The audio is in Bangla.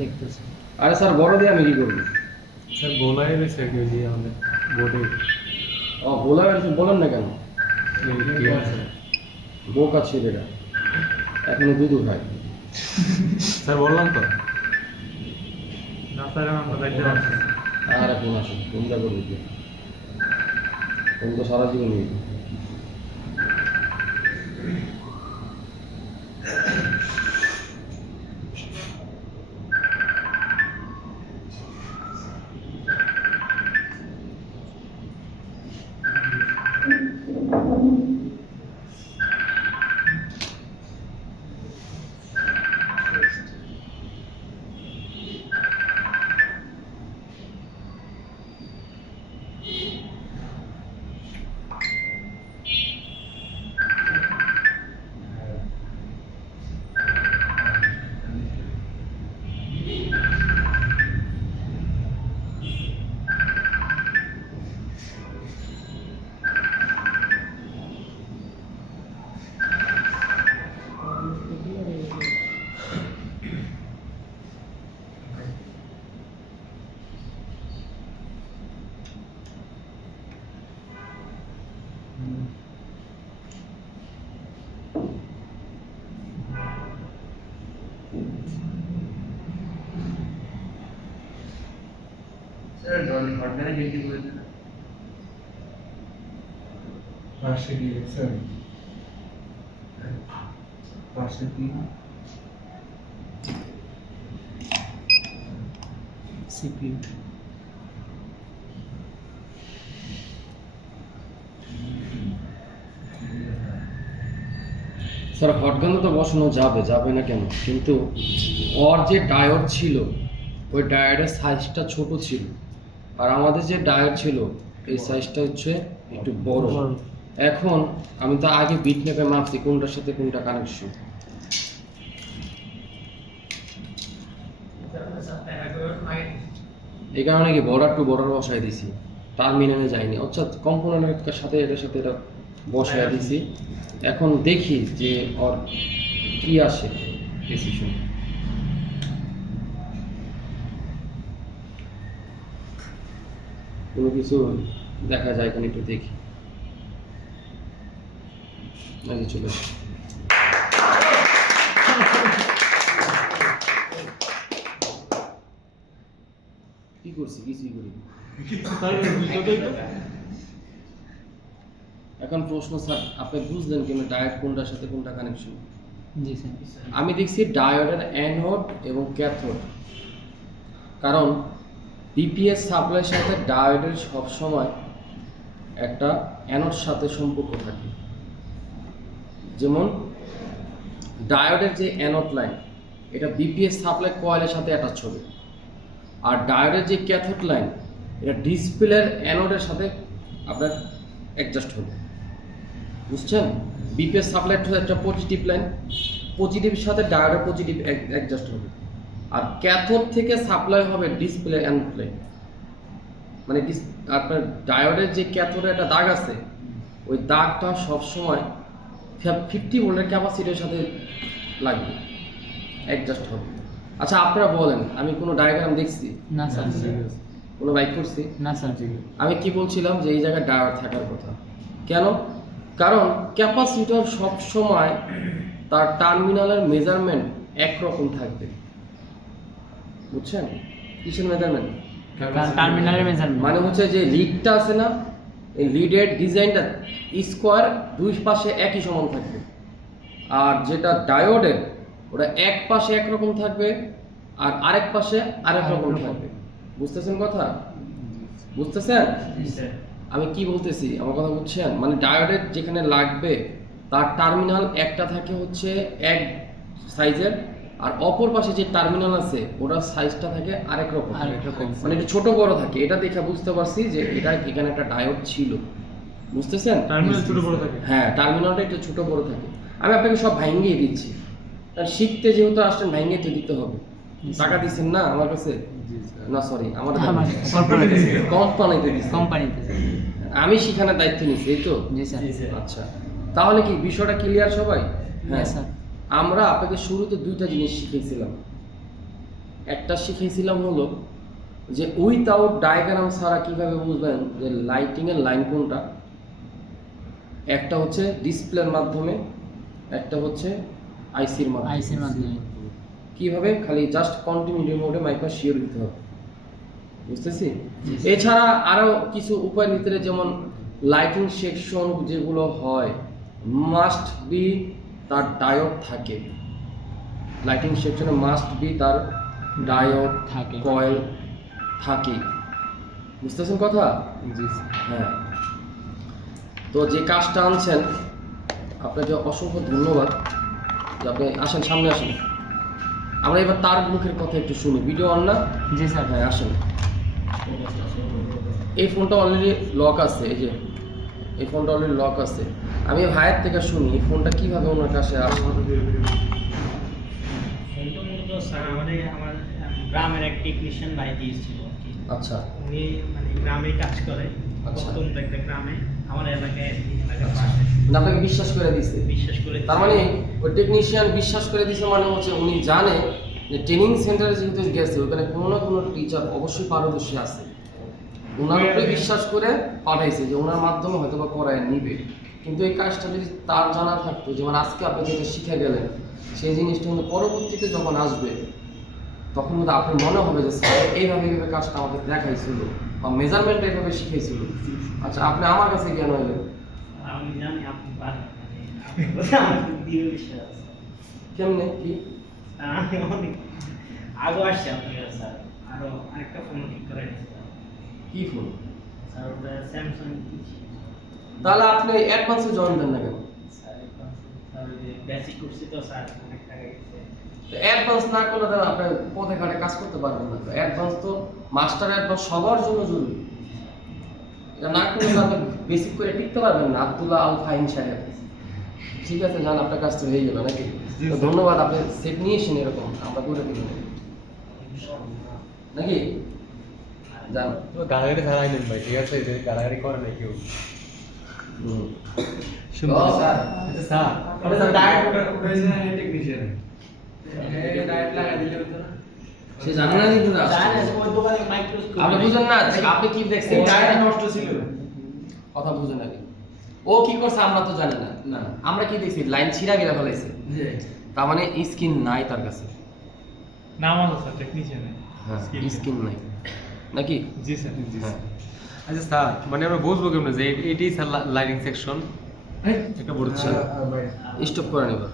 দেখতেছি। আরে স্যার বড় দিয়ে আমি কি করবো? স্যার গোলায় রয়েছে কি ওই যে আমাদের বোর্ডে ও বলা আছে, বলেন না কেন? কি আছে? বোকা ছেলেরা এখনো দুধ খায়। স্যার বললাম তো না স্যার আমরা বাইরে আছি। আর এখন আসুন তোমরা করবে কি? তুমি তো সারা জীবন স্যার ডলি হটগানে গেটি করে দেন পাশে গিয়ে স্যার পাশে কি সিপিইউ স্যার হটগানও তো বসানো যাবে, যাবে না কেন? কিন্তু ওর যে ডায়োড ছিল ওই ডায়োডের সাইজটা ছোট ছিল, আর আমাদের যে ডায়োড ছিল এই সাইজটা হচ্ছে একটু বড়। এখন আমি তো আগে বিট মেপে মাপছি কোনটার সাথে কোনটা কানেকশন। এই কারণে কি বর্ডার টু বর্ডার বসাই দিছি, টার্মিনালে যাইনি, অর্থাৎ কম্পোনেন্টের সাথে এটার সাথে এটা বসাই দিছি। এখন দেখি যে ওর কি আসে ডিসিশন। কোনো কিছু দেখা যায় কিনা একটু দেখি। আগে চলে আসি। কি করছি? কিছুই করি। এখন প্রশ্ন স্যার, আপনি বুঝলেন কেন ডায়োড কোনটার সাথে কোনটা কানেকশন? জি স্যার। আমি দেখছি ডায়োডের অ্যানোড এবং ক্যাথোড, কারণ বিপিএস সাপ্লাইয়ের সাথে ডায়োডের সবসময় একটা অ্যানোড সাথে সম্পর্ক থাকে। যেমন ডায়োডের যে অ্যানোড লাইন এটা বিপিএস সাপ্লাই কয়েলের সাথে অ্যাটাচ হবে, আর ডায়োডের যে ক্যাথোড লাইন এটা ডিসপ্লের অ্যানোডের সাথে আপনার অ্যাডজাস্ট হবে। বুঝছেন? বিপিএস সাপ্লাই হচ্ছে একটা পজিটিভ লাইন, পজিটিভের সাথে ডায়োডের পজিটিভ অ্যাডজাস্ট হবে, আর ক্যাথোড থেকে সাপ্লাই হবে ডিসপ্লে অ্যানোড লাইন। মানে আপনার ডায়োডের যে ক্যাথোডে একটা দাগ আছে ওই দাগটা সবসময় 50 ভোল্টের ক্যাপাসিটির সাথে লাগবে, অ্যাডজাস্ট হবে। আচ্ছা আপনারা বলেন, আমি কোনো ডায়াগ্রাম দেখছি? না স্যার। কোনো বাইক করছি? না স্যার। আমি কি বলছিলাম যে এই জায়গায় ডায়োড থাকার কথা। কেন? কারণ ক্যাপাসিটর সবসময় তার টার্মিনালের মেজারমেন্ট একরকম থাকবে। বুঝছেন? কিসের মেজারমেন্ট? টার্মিনালের মেজারমেন্ট মানে হচ্ছে যে লিডটা আছে না, এই লিডের ডিজাইনটা স্কোয়ার দুই পাশে একই সমান থাকবে, আর যেটা ডায়োডের ওটা এক পাশে একরকম থাকবে আর আরেক পাশে আরেক রকম থাকবে। বুঝতেছেন কথা? বুঝতেছেন আমি কি বলতেছি? আমার কথা বুঝছেন? মানে ডায়োডের যেখানে লাগবে তার টার্মিনাল একটা থাকে হচ্ছে এক সাইজের, আর অপর পাশে যে টার্মিনাল আছে ওটার সাইজটা থাকে আরেক রকম, মানে একটু ছোট বড় থাকে। এটা দেখে বুঝতে পারছি যে এটা এখানে একটা ডায়োড ছিল, বুঝতেছেন? টার্মিনাল ছোট বড় থাকে। হ্যাঁ, টার্মিনালটা একটু ছোট বড় থাকে। আমি আপনাকে সব ভাঙিয়ে দিচ্ছি, কারণ শিখতে যেহেতু আসছেন ভাঙিয়ে তো দিতে হবে। টাকা দিচ্ছেন না আমার কাছে? না সরি, আমাদের কোম্পানিতে দিচ্ছি। কোম্পানিতে আমি শিখানোর দায়িত্ব নিচ্ছি, এই তো? জি স্যার। আচ্ছা, তাহলে কি বিষয়টা ক্লিয়ার সবাই? হ্যাঁ স্যার। আমরা আপনাকে শুরুতে দুইটা জিনিস শিখিয়েছিলাম। একটা শিখিয়েছিলাম হলো যে উইথাউট ডায়াগ্রাম ছাড়া কিভাবে বুঝবেন যে লাইটিং এর লাইন কোনটা। একটা হচ্ছে ডিসপ্লের মাধ্যমে, একটা হচ্ছে আইসির মাধ্যমে। আইসির মাধ্যমে কিভাবে? খালি জাস্ট কন্টিনিউটি মোডে মাইক্রো শিওর দিতে হবে, বুঝতেছি? এছাড়া আরো কিছু উপায়ের ভিতরে, যেমন লাইটিং সেকশন যেগুলো হয় মাস্ট বি তার ডায়োড থাকে। লাইটিং সেকশনে মাস্ট বি তার ডায়োড থাকে। কয়েল থাকে, বুঝতেছেন কথা? জি স্যার। হ্যাঁ, তো যে কাজটা আনছেন আপনাকে অসংখ্য ধন্যবাদ যে আপনি আসেন, সামনে আসেন। আমরা এবার তার মুখের কথা একটু শুনি। ভিডিও অন না? জি স্যার। হ্যাঁ, আসেন। এই ফোনটা অলরেডি লক আছে, এই যে এই ফোনটা অলরেডি লক আছে। আমি ভাইয়ের থেকে শুনি এই ফোনটা কিভাবে ওনার কাছে আসে। ফোনটা মূলত স্যার আমাদের আমার গ্রামের এক টেকনিশিয়ান ভাই দিয়েছিল আর কি। আচ্ছা উনি মানে গ্রামে কাজ করে, আচ্ছা। অত্যন্ত একটা গ্রামে আমার এলাকায় এলাকার পাশে। মানে আপনাকে বিশ্বাস করে দিছে? বিশ্বাস করে তার মানে ওই টেকনিশিয়ান বিশ্বাস করে দিছে, মানে হচ্ছে উনি জানে যে ট্রেনিং সেন্টারে যেহেতু গেছে ওখানে কোনো না কোনো টিচার অবশ্যই পারদর্শী আছে, ওনার উপরে বিশ্বাস করে পাঠাইছে যে ওনার মাধ্যমে হয়তো বা করায় নিবে। কিন্তু এই কাজটা যদি তার জানা থাকতো, যেমন আজকে আপনি যেটা শিখে গেলেন, সেই জিনিসটা কিন্তু পরবর্তীতে যখন আসবে তখন কিন্তু আপনার মনে হবে যে স্যার এইভাবে এইভাবে কাজটা আমাকে দেখাইছিল বা মেজারমেন্ট এইভাবে শিখাইছিল। আচ্ছা, আপনি আমার কাছে কেন এলেন? আমি জানি আপনি পারবেন, মানে আপনি বলতে আমার খুব দৃঢ় বিশ্বাস আছে। কেমনে কি? আর আমি অনেক আগে আসছি আপনার কাছে স্যার, আরো আরেকটা ফোন ঠিক করে নিয়েছি কি ফোন? স্যার, ওটা স্যামসাং কিনছি তাহলে আপনি অ্যাডভান্সে জয়েন দেন না কেন? স্যার। একদম স্যার, ওই যে বেসিক করছি তো স্যার, অনেক টাকা গেছে। অ্যাডভান্স না করলে তো আপনি পথে ঘাটে কাজ করতে পারবেন না। অ্যাডভান্স তো মাস্টার অ্যাডভান্স সবার জন্য জরুরি। এটা না করলে তো আপনি বেসিক করে টিকতে পারবেন না। আব্দুল্লাহ আল ফাহিম সাহেব, ঠিক আছে, যান, আপনার কাজ তো হয়ে গেল নাকি? তো ধন্যবাদ, আপনি সেট নিয়েছেন, এরকম আমরা করে দিলাম নাকি? যান। তো গালাগাড়ি ছাড়াই নেন ভাই, ঠিক আছে? যে গালাগাড়ি করে না কেউ। ও, স্যার। আচ্ছা স্যার, ওটা স্যার ডায়েট উঠাইছে না টেকনিশিয়ান ডায়েট লাগা দিলে হতো না। সে জানে না কিন্তু না। জানেন, ওই দোকানে মাইক্রোস্কোপ আপনি বুঝেন না যে আপনি কি দেখছেন? ডায়েট নষ্ট ছিল। কথা বুঝেন নাকি? ও কি করছে আমরা তো জানি না। না। আমরা কি দেখছি? লাইন ছিঁড়া গেলে ফেলাইছে, তার মানে স্কিন নাই তার কাছে। নাম আছে স্যার টেকনিশিয়ানে। হ্যাঁ, স্কিন নাই নাকি? জি স্যার, জি হ্যাঁ। স্যার। আচ্ছা স্যার, মানে আমরা বুঝবো কেমন যে এটাই স্যার লাইটিং সেকশন? একটা বড় ছিল। স্টপ করে নিবা।